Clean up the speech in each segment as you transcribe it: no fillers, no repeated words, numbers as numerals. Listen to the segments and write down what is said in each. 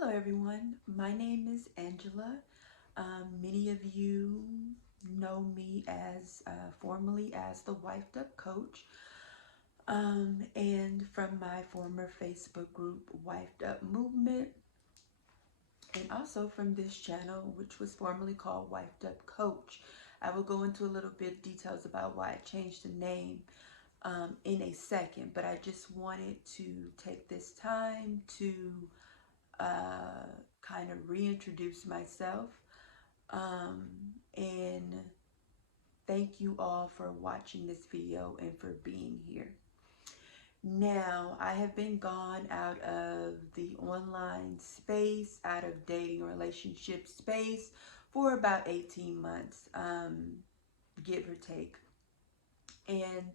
Hello everyone, my name is Angela. Many of you know me as formerly as the Wifed Up Coach, and from my former Facebook group Wifed Up Movement, and also from this channel which was formerly called Wifed Up Coach. I will go into a little bit details about why I changed the name in a second, but I just wanted to take this time to kind of reintroduce myself, um, and thank you all for watching this video and for being here. Now, I have been gone out of the online space, out of dating relationship space for about 18 months, give or take. And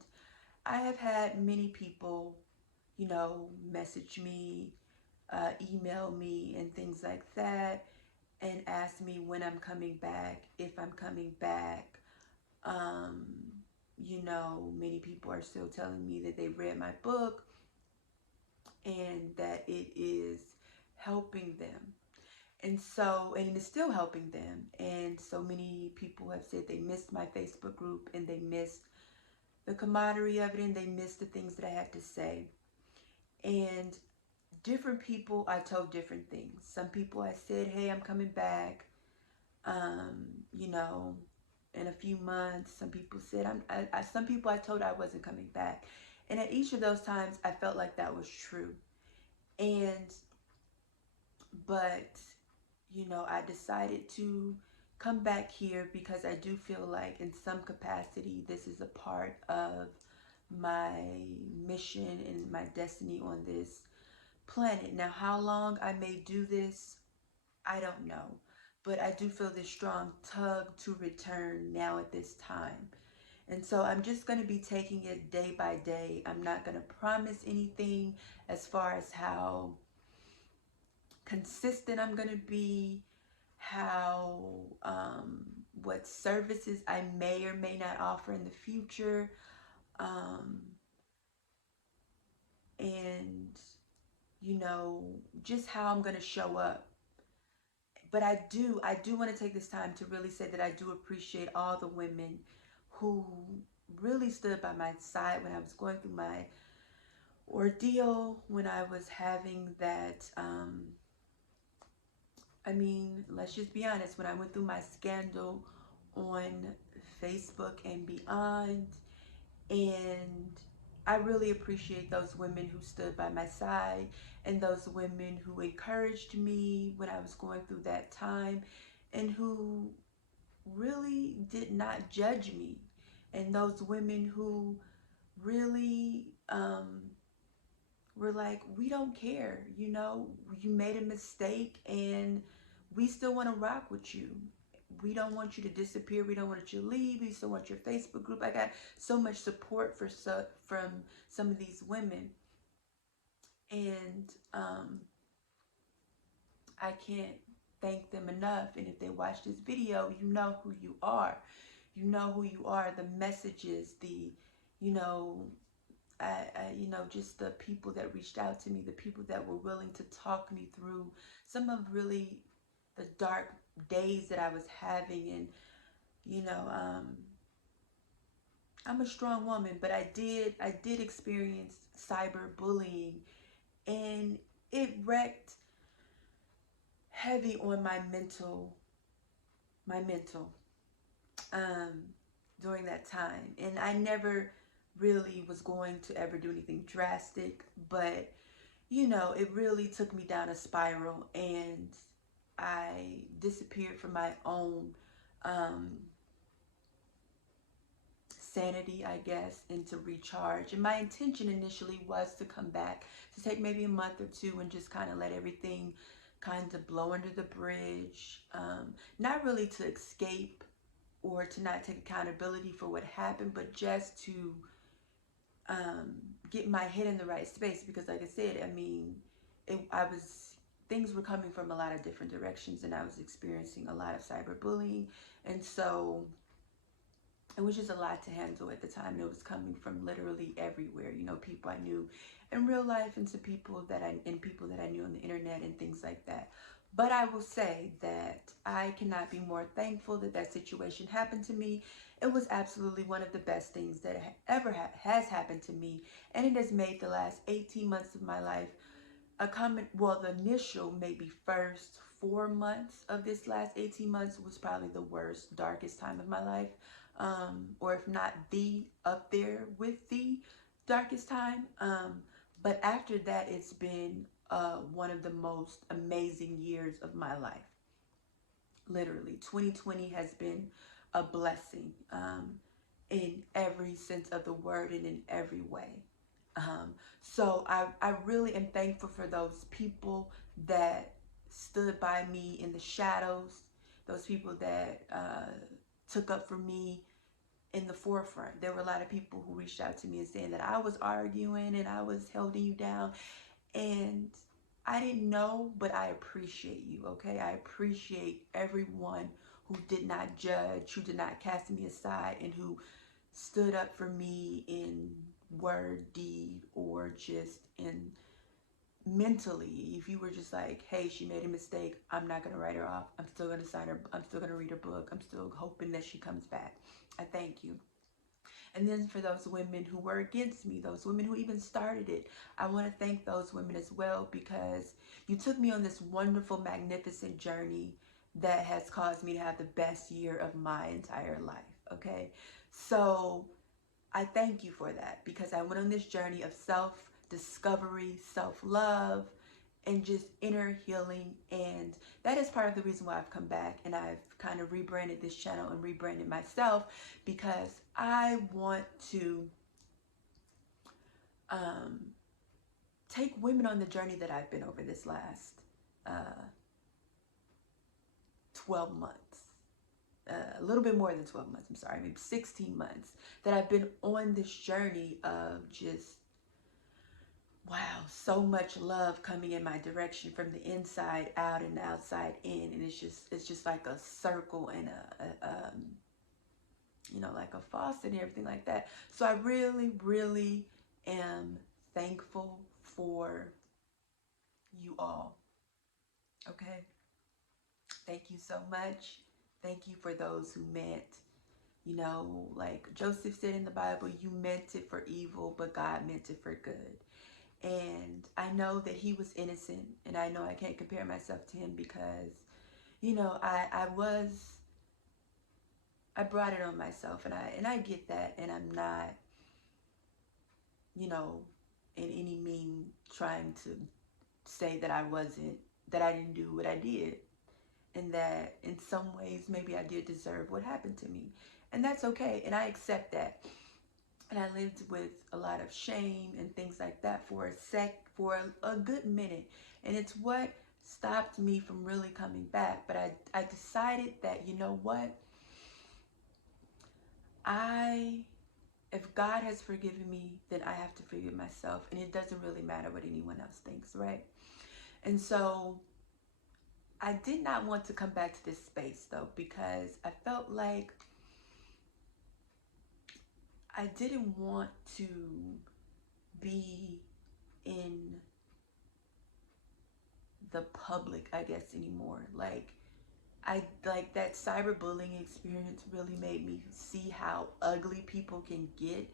I have had many people, message me, email me, and things like that, and ask me when I'm coming back, if I'm coming back. Um, many people are still telling me that they read my book and that it is helping them. And it's still helping them. And so many people have said they missed my Facebook group and they missed the camaraderie of it and they missed the things that I had to say. And different people, I told different things. Some people I said, hey, I'm coming back. um, you know, in a few months. Some people said some people I told I wasn't coming back, and at each of those times, I felt like that was true. And but I decided to come back here because I do feel like, in some capacity, this is a part of my mission and my destiny on this planet. Now, how long I may do this, I don't know, but I do feel this strong tug to return now at this time. And so I'm just going to be taking it day by day. I'm not going to promise anything as far as how consistent I'm going to be, how, what services I may or may not offer in the future, um, and, just how I'm going to show up. But I do want to take this time to really say that I do appreciate all the women who really stood by my side when I was going through my ordeal, when I was having that, let's just be honest, when I went through my scandal on Facebook and beyond. And I really appreciate those women who stood by my side and those women who encouraged me when I was going through that time and who really did not judge me. And those women who really were like, we don't care, you made a mistake and we still want to rock with you. We don't want you to disappear. We don't want you to leave. We still want your Facebook group. I got so much support from some of these women. And I can't thank them enough. And if they watch this video, you know who you are. You know who you are. The messages, you know, just the people that reached out to me, the people that were willing to talk me through some of really the dark days that I was having. And, you know, um, I'm a strong woman, but I did experience cyberbullying, and it wrecked heavy on my mental um, during that time. And I never really was going to ever do anything drastic, but it really took me down a spiral, and I disappeared from my own um, sanity, I guess, and to recharge. And my intention initially was to come back, to take maybe a month or two and just kind of let everything kind of blow under the bridge. Not really to escape or to not take accountability for what happened, but just to um, get my head in the right space. Because, like I said, things were coming from a lot of different directions, and I was experiencing a lot of cyberbullying. And so it was just a lot to handle at the time. It was coming from literally everywhere, you know, people I knew in real life and to people that people that I knew on the internet and things like that. But I will say that I cannot be more thankful that that situation happened to me. It was absolutely one of the best things that has happened to me, and it has made the last 18 months of my life a common, well, the initial maybe first 4 months of this last 18 months was probably the worst, darkest time of my life. Or if not the, up there with the darkest time. But after that, it's been one of the most amazing years of my life. Literally, 2020 has been a blessing in every sense of the word and in every way. So I really am thankful for those people that stood by me in the shadows, those people that took up for me in the forefront. There were a lot of people who reached out to me and saying that I was arguing and I was holding you down. And I didn't know, but I appreciate you, okay? I appreciate everyone who did not judge, who did not cast me aside, and who stood up for me in word, deed, or just in mentally. If you were just like, hey, she made a mistake, I'm not going to write her off. I'm still going to sign her. I'm still going to read her book. I'm still hoping that she comes back. I thank you. And then for those women who were against me, those women who even started it, I want to thank those women as well, because you took me on this wonderful, magnificent journey that has caused me to have the best year of my entire life, okay? So I thank you for that, because I went on this journey of self-discovery, self-love, and just inner healing. And that is part of the reason why I've come back and I've kind of rebranded this channel and rebranded myself, because I want to take women on the journey that I've been over this last 12 months. A little bit more than 12 months, I'm sorry, maybe 16 months that I've been on this journey of just, wow, so much love coming in my direction from the inside out and the outside in. And it's just like a circle and you know, like a faucet and everything like that. So I really, really am thankful for you all, okay? Thank you so much. Thank you for those who meant, you know, like Joseph said in the Bible, you meant it for evil, but God meant it for good. And I know that he was innocent, and I know I can't compare myself to him because, you know, I brought it on myself, and I get that, and I'm not, you know, in any mean trying to say that I didn't do what I did, and that in some ways maybe I did deserve what happened to me. And that's okay, and I accept that. And I lived with a lot of shame and things like that for a good minute. And it's what stopped me from really coming back. But I decided that, you know what? If God has forgiven me, then I have to forgive myself. And it doesn't really matter what anyone else thinks, right? And so I did not want to come back to this space though, because I felt like I didn't want to be in the public, I guess, anymore. Like that cyberbullying experience really made me see how ugly people can get,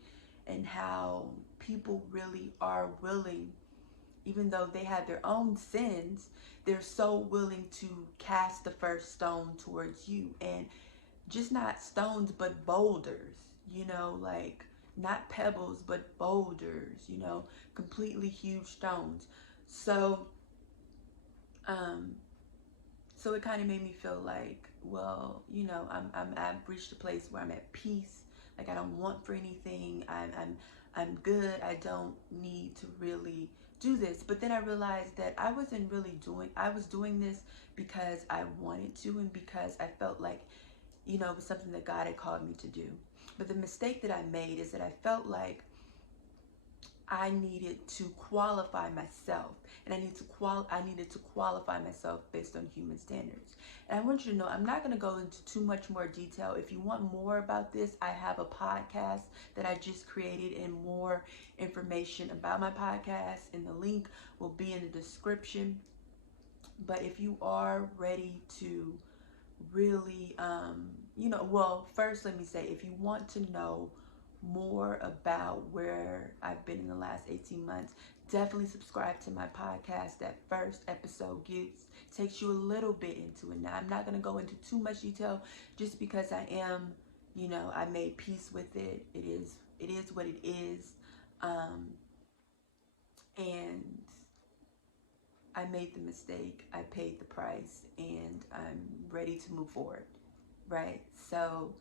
and how people really are willing, even though they have their own sins, they're so willing to cast the first stone towards you. And just not stones, but boulders, you know, like not pebbles, but boulders, you know, completely huge stones. So, um, so it kind of made me feel like, well, you know, I've reached a place where I'm at peace. Like I don't want for anything. I'm good. I don't need to really do this. But then I realized that I was doing this because I wanted to, and because I felt like, you know, it was something that God had called me to do. But the mistake that I made is that I felt like I needed to qualify myself, and I needed to qualify myself based on human standards. And I want you to know, I'm not going to go into too much more detail. If you want more about this, I have a podcast that I just created, and more information about my podcast, and the link will be in the description. But if you are ready to really, well, first let me say, if you want to know more about where I've been in the last 18 months, definitely subscribe to my podcast. That first episode takes you a little bit into it. Now, I'm not going to go into too much detail, just because I am, I made peace with it. It is what it is. And I made the mistake, I paid the price, and I'm ready to move forward, right? So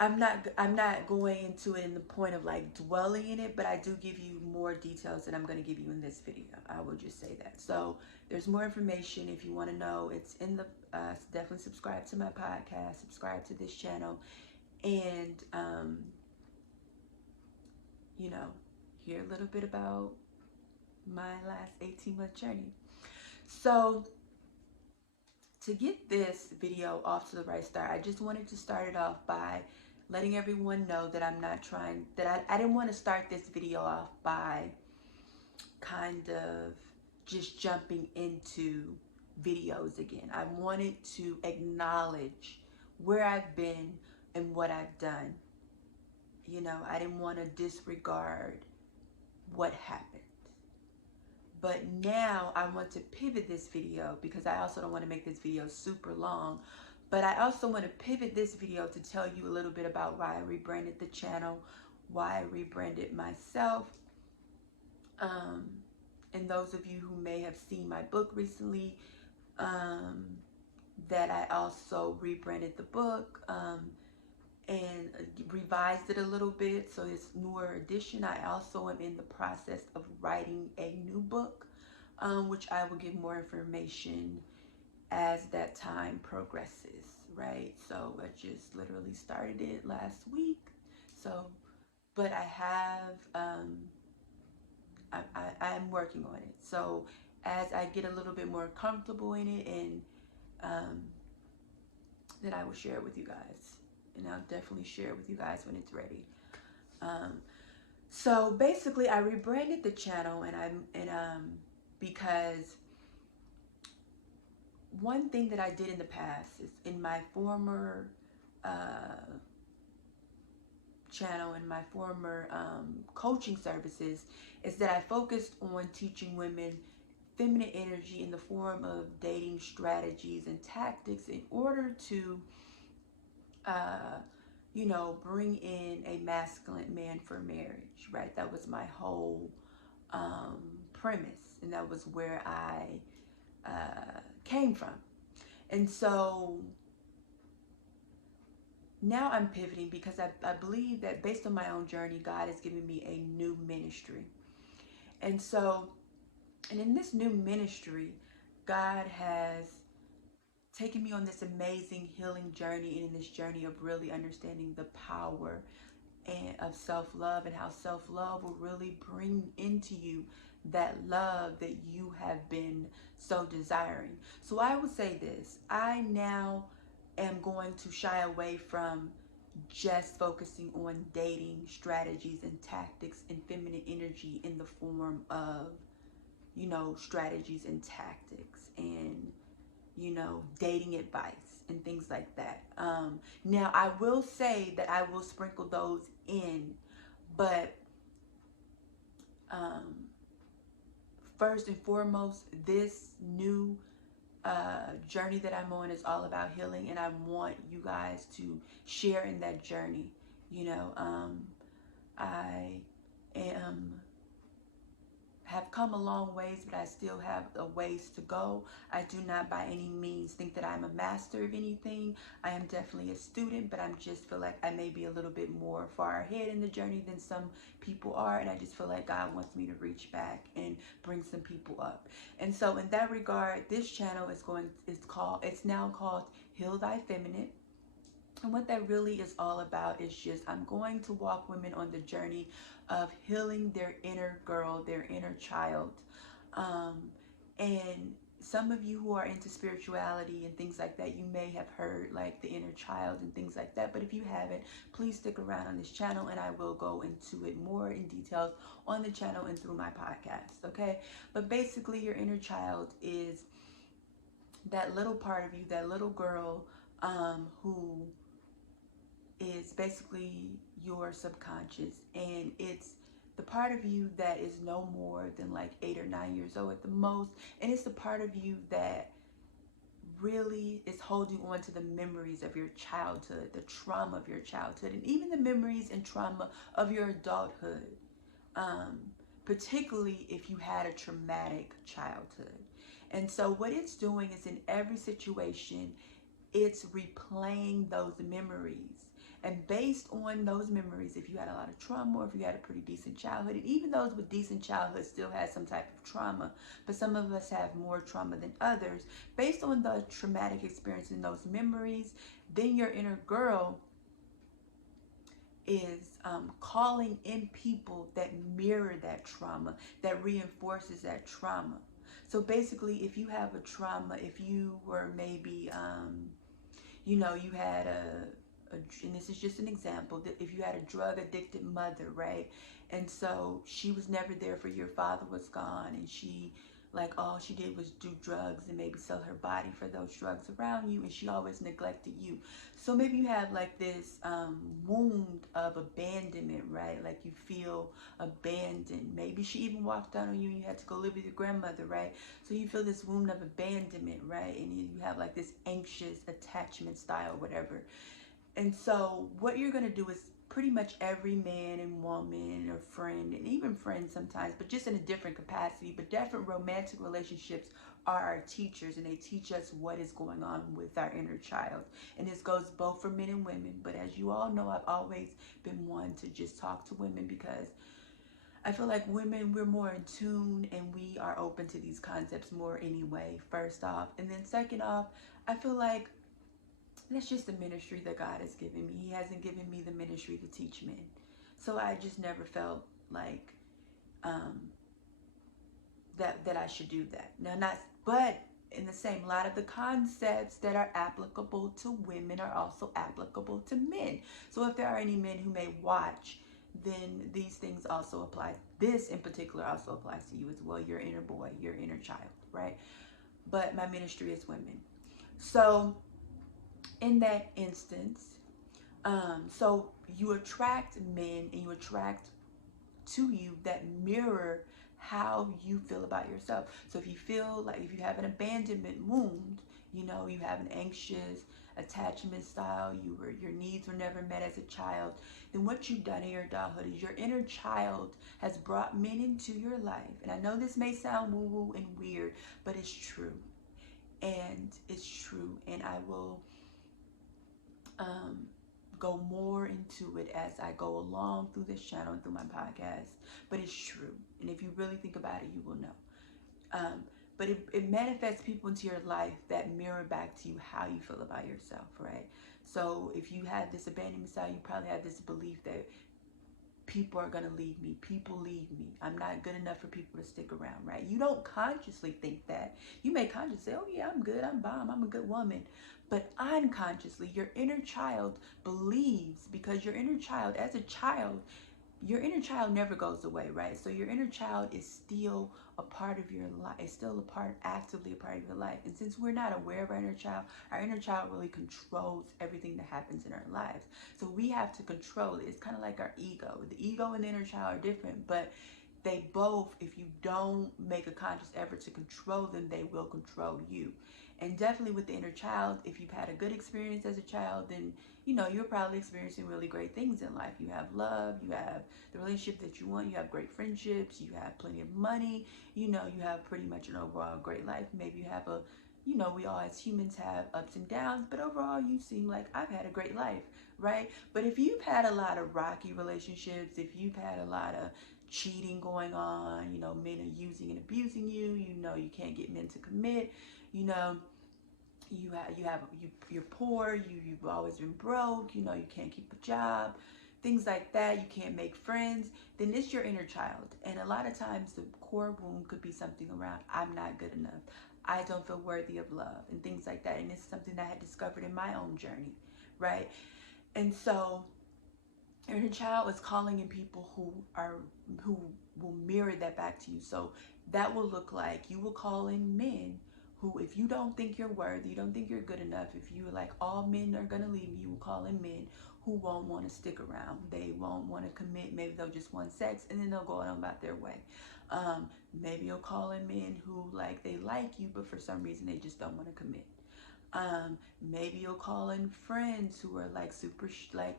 I'm not going into it in the point of like dwelling in it, but I do give you more details than I'm going to give you in this video. I will just say that. So there's more information if you want to know. It's in the definitely subscribe to my podcast, subscribe to this channel, and hear a little bit about my last 18-month journey. So to get this video off to the right start, I just wanted to start it off by letting everyone know that I didn't want to start this video off by kind of just jumping into videos again. I wanted to acknowledge where I've been and what I've done. I didn't want to disregard what happened. But now I want to pivot this video, because I also don't want to make this video super long. But I also want to pivot this video to tell you a little bit about why I rebranded the channel, why I rebranded myself. And those of you who may have seen my book recently, that I also rebranded the book and revised it a little bit, so it's newer edition. I also am in the process of writing a new book, which I will give more information as that time progresses, right? So I just literally started it last week. So, but I have, I'm working on it. So as I get a little bit more comfortable in it, and then I will share it with you guys. And I'll definitely share it with you guys when it's ready. So basically, I rebranded the channel, because one thing that I did in the past is, in my former channel and my former coaching services, is that I focused on teaching women feminine energy in the form of dating strategies and tactics in order to bring in a masculine man for marriage, right? That was my whole premise, and that was where I came from. And so now I'm pivoting, because I believe that based on my own journey, God has given me a new ministry. And so, and in this new ministry, God has taken me on this amazing healing journey, and in this journey of really understanding the power and of self-love, and how self-love will really bring into you that love that you have been so desiring. So I would say this: I now am going to shy away from just focusing on dating strategies and tactics and feminine energy in the form of, strategies and tactics and, dating advice and things like that. Now, I will say that I will sprinkle those in, but first and foremost, this new journey that I'm on is all about healing, and I want you guys to share in that journey. I have come a long ways, but I still have a ways to go. I do not by any means think that I'm a master of anything. I am definitely a student, but I just feel like I may be a little bit more far ahead in the journey than some people are, and I just feel like God wants me to reach back and bring some people up. And so in that regard, this channel is now called Heal Thy Feminine. And what that really is all about is just, I'm going to walk women on the journey of healing their inner girl, their inner child. Um, and some of you who are into spirituality and things like that, you may have heard like the inner child and things like that. But if you haven't, please stick around on this channel and I will go into it more in details on the channel and through my podcast, okay? But basically, your inner child is that little part of you, that little girl who is basically your subconscious, and it's the part of you that is no more than like 8 or 9 years old at the most, and it's the part of you that really is holding on to the memories of your childhood, the trauma of your childhood, and even the memories and trauma of your adulthood, um, particularly if you had a traumatic childhood. And so what it's doing is, in every situation, it's replaying those memories. And based on those memories, if you had a lot of trauma or if you had a pretty decent childhood, and even those with decent childhood still had some type of trauma, but some of us have more trauma than others, based on the traumatic experience in those memories, then your inner girl is calling in people that mirror that trauma, that reinforces that trauma. So basically, if you have a trauma, if you were maybe you had and this is just an example, that if you had a drug addicted mother, right? And so she was never there for you, your father was gone, and she, like, all she did was do drugs and maybe sell her body for those drugs around you, and she always neglected you. So maybe you have like this wound of abandonment, right? Like you feel abandoned. Maybe she even walked out on you and you had to go live with your grandmother, right? So you feel this wound of abandonment, right? And you have like this anxious attachment style, whatever. And so what you're going to do is, pretty much every man and woman or friend, and even friends sometimes, but just in a different capacity, but different romantic relationships are our teachers, and they teach us what is going on with our inner child. And this goes both for men and women. But as you all know, I've always been one to just talk to women, because I feel like women, we're more in tune and we are open to these concepts more anyway, first off. And then second off, I feel like that's just the ministry that God has given me. He hasn't given me the ministry to teach men. So I just never felt like um, that I should do that. Now, not, but in the same, a lot of the concepts that are applicable to women are also applicable to men. So if there are any men who may watch, then these things also apply. This in particular also applies to you as well, your inner boy, your inner child, right? But my ministry is women. So in that instance, so you attract men and you attract to you that mirror how you feel about yourself. So if you feel like, if you have an abandonment wound, you have an anxious attachment style, your needs were never met as a child, then what you've done in your adulthood is your inner child has brought men into your life. And I know this may sound woo-woo and weird, but it's true. And it's true. And I will go more into it as I go along through this channel and through my podcast. But it's true. And if you really think about it, you will know. But it manifests people into your life that mirror back to you how you feel about yourself, right? So if you have this abandonment style, you probably have this belief that people are going to leave me. People leave me. I'm not good enough for people to stick around, right? You don't consciously think that. You may consciously say, oh yeah, I'm good, I'm bomb, I'm a good woman. But unconsciously, your inner child believes, because your inner child, as a child, your inner child never goes away, right? So your inner child is still a part of your life. It's still actively a part of your life. And since we're not aware of our inner child really controls everything that happens in our lives. So we have to control it. It's kind of like our ego. The ego and the inner child are different, but they both, if you don't make a conscious effort to control them, they will control you. And definitely with the inner child, if you've had a good experience as a child, then you're probably experiencing really great things in life. You have love, you have the relationship that you want, you have great friendships, you have plenty of money, you have pretty much an overall great life. Maybe you have we all as humans have ups and downs, but overall you seem like, I've had a great life, right? But if you've had a lot of rocky relationships, if you've had a lot of cheating going on, men are using and abusing you, you can't get men to commit, you're poor, you've always been broke, you know, you can't keep a job, things like that, you can't make friends, then it's your inner child. And a lot of times the core wound could be something around, I'm not good enough, I don't feel worthy of love, and things like that. And it's something that I had discovered in my own journey, right? And so your inner child is calling in people who will mirror that back to you. So that will look like you will call in men who, if you don't think you're worthy, you don't think you're good enough, if you're like all men are gonna leave you will call in men who won't want to stick around, they won't want to commit, maybe they'll just want sex and then they'll go on about their way. Maybe you'll call in men who they like you, but for some reason they just don't want to commit. Maybe you'll call in friends who are like super,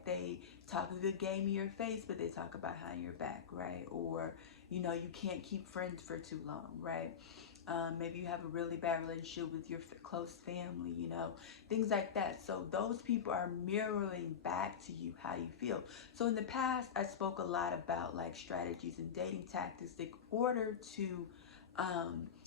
they talk a good game in your face, but they talk behind your back, right? Or, you know, you can't keep friends for too long, right? Maybe you have a really bad relationship with your close family, you know, things like that. So those people are mirroring back to you how you feel. So in the past, I spoke a lot about like strategies and dating tactics in order to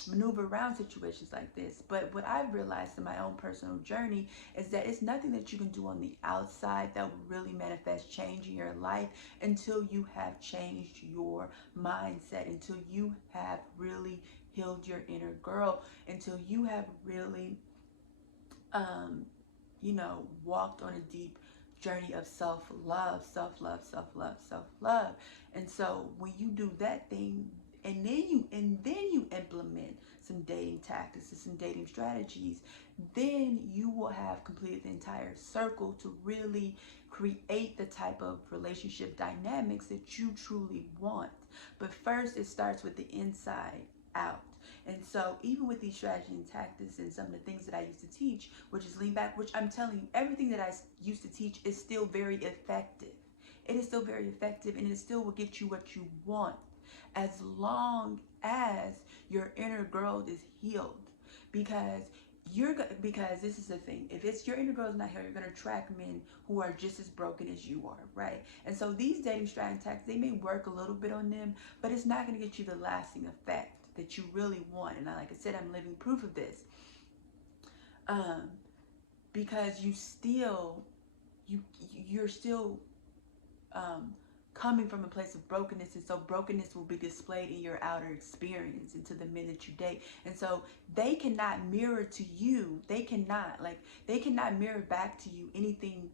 maneuver around situations like this. But what I've realized in my own personal journey is that it's nothing that you can do on the outside that will really manifest change in your life until you have changed your mindset, until you have really healed your inner girl, until you have really, you know, walked on a deep journey of self-love, self-love, self-love, self-love. And so when you do that thing, and then you implement some dating tactics and some dating strategies, then you will have completed the entire circle to really create the type of relationship dynamics that you truly want. But first, it starts with the inside out. And so even with these strategies and tactics and some of the things that I used to teach, which is lean back, which I'm telling you, everything that I used to teach is still very effective. It is still very effective, and it still will get you what you want, as long as your inner girl is healed. Because because this is the thing, if it's your inner girl is not healed, you're going to attract men who are just as broken as you are, right? And so these dating strategy tactics, they may work a little bit on them, but it's not going to get you the lasting effect that you really want. And like I said, I'm living proof of this. Because you're still coming from a place of brokenness, and so brokenness will be displayed in your outer experience and to the men that you date. And so they cannot mirror to you, they cannot mirror back to you anything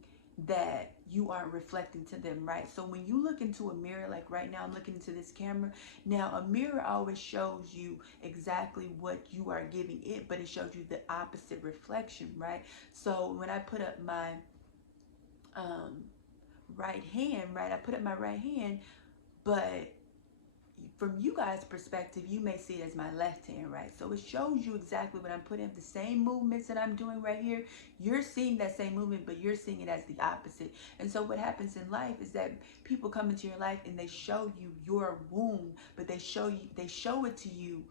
that you aren't reflecting to them, right? So when you look into a mirror, like right now I'm looking into this camera, now a mirror always shows you exactly what you are giving it, but it shows you the opposite reflection, right? So when I put up my right hand, right, I put up my right hand, but from you guys' perspective, you may see it as my left hand, right? So it shows you exactly what I'm putting up, the same movements that I'm doing right here. You're seeing that same movement, but you're seeing it as the opposite. And so what happens in life is that people come into your life and they show you your wound, but they show it to you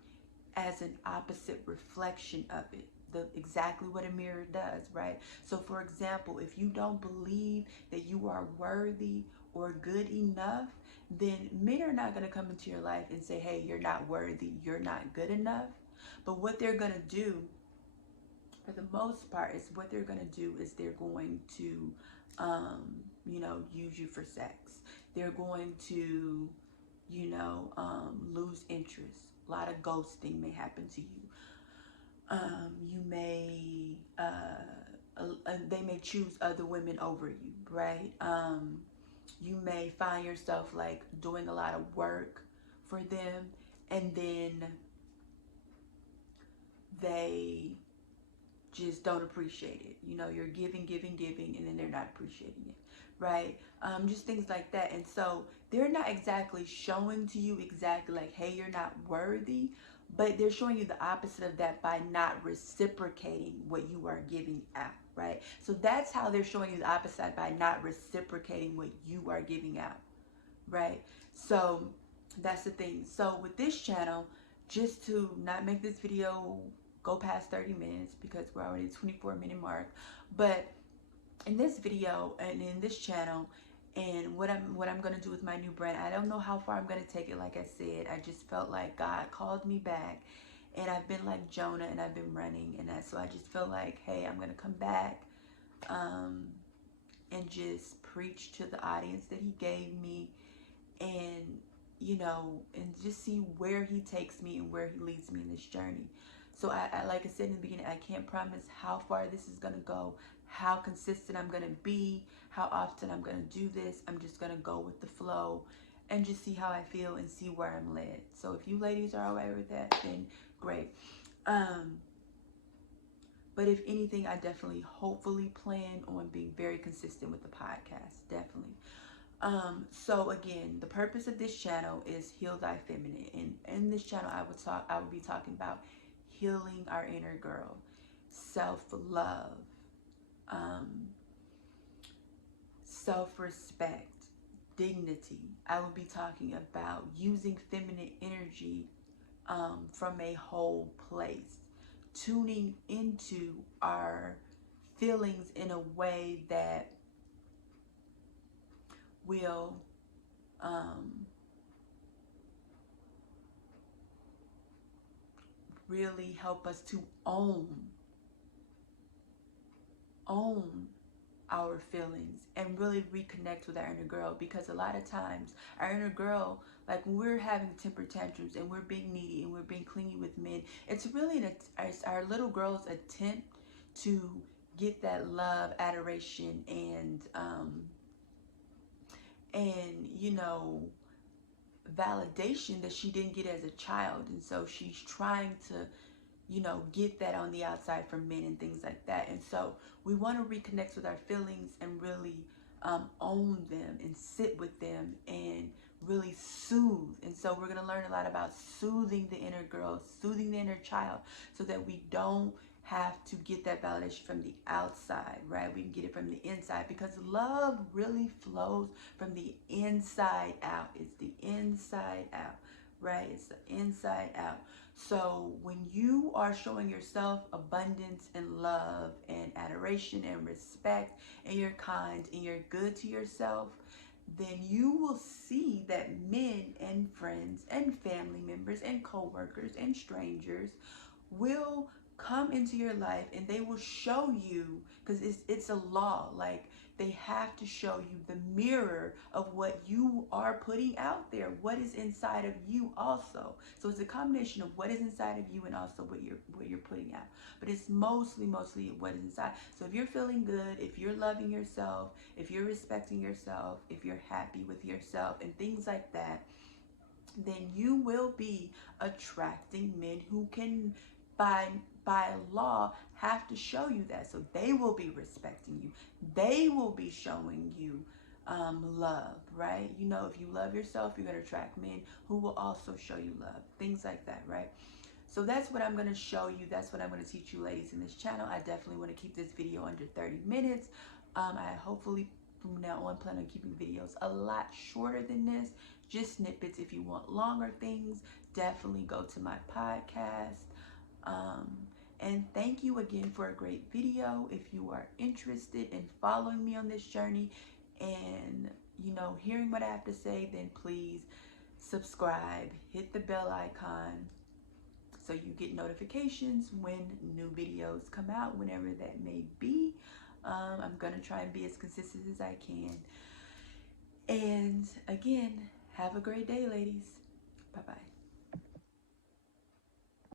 as an opposite reflection of it. Exactly what a mirror does, right? So for example, if you don't believe that you are worthy or good enough, then men are not going to come into your life and say, hey, you're not worthy, you're not good enough. But what they're going to do, for the most part, is they're going to you know, use you for sex. They're going to, you know, lose interest. A lot of ghosting may happen to you. You may, they may choose other women over you, right? You may find yourself like doing a lot of work for them, and then they just don't appreciate it. You know, you're giving, and then they're not appreciating it, right? Just things like that. And so they're not exactly showing to you exactly like, hey, you're not worthy, but they're showing you the opposite of that by not reciprocating what you are giving out, right? So that's how they're showing you the opposite, by not reciprocating what you are giving out, right? So that's the thing. So with this channel, just to not make this video go past 30 minutes, because we're already 24-minute mark, but in this video and in this channel, and what I'm going to do with my new brand, I don't know how far I'm going to take it. Like I said, I just felt like God called me back, And I've been like Jonah, and I've been running, and so I just feel like, hey, I'm gonna come back, and just preach to the audience that he gave me, and and just see where he takes me and where he leads me in this journey. So I like I said in the beginning, I can't promise how far this is gonna go, how consistent I'm gonna be, how often I'm gonna do this. I'm just gonna go with the flow and just see how I feel and see where I'm led. So if you ladies are alright with that, then great. But if anything, I definitely hopefully plan on being very consistent with the podcast. Definitely. So again, the purpose of this channel is Heal Thy Feminine. And in this channel I would be talking about healing our inner girl, self-love, self-respect, dignity. I will be talking about using feminine energy from a whole place, tuning into our feelings in a way that will really help us to own our feelings and really reconnect with our inner girl. Because a lot of times our inner girl, like when we're having temper tantrums and we're being needy and we're being clingy with men, it's really it's our little girl's attempt to get that love, adoration, and validation that she didn't get as a child. And so she's trying to get that on the outside from men and things like that. And so we want to reconnect with our feelings and really own them and sit with them and really soothe. And so we're going to learn a lot about soothing the inner girl, soothing the inner child, so that we don't have to get that validation from the outside, right? We can get it from the inside, because love really flows from the inside out. It's the inside out, right? It's the inside out. So when you are showing yourself abundance and love and adoration and respect, and you're kind and you're good to yourself, then you will see that men and friends and family members and co-workers and strangers will come into your life, and they will show you, because it's a law, like they have to show you the mirror of what you are putting out there, what is inside of you also. So it's a combination of what is inside of you and also what you're putting out. But it's mostly what is inside. So if you're feeling good, if you're loving yourself, if you're respecting yourself, if you're happy with yourself and things like that, then you will be attracting men who can by law have to show you that. So they will be respecting you, they will be showing you love, right? If you love yourself, you're going to attract men who will also show you love, things like that, right? So that's what I'm going to show you. That's what I'm going to teach you ladies in this channel. I definitely want to keep this video under 30 minutes. I hopefully from now on plan on keeping videos a lot shorter than this, just snippets. If you want longer things, definitely go to my podcast. And thank you again for a great video. If you are interested in following me on this journey and hearing what I have to say, then please subscribe, hit the bell icon so you get notifications when new videos come out, whenever that may be. I'm gonna try and be as consistent as I can. And again, have a great day, ladies. Bye-bye.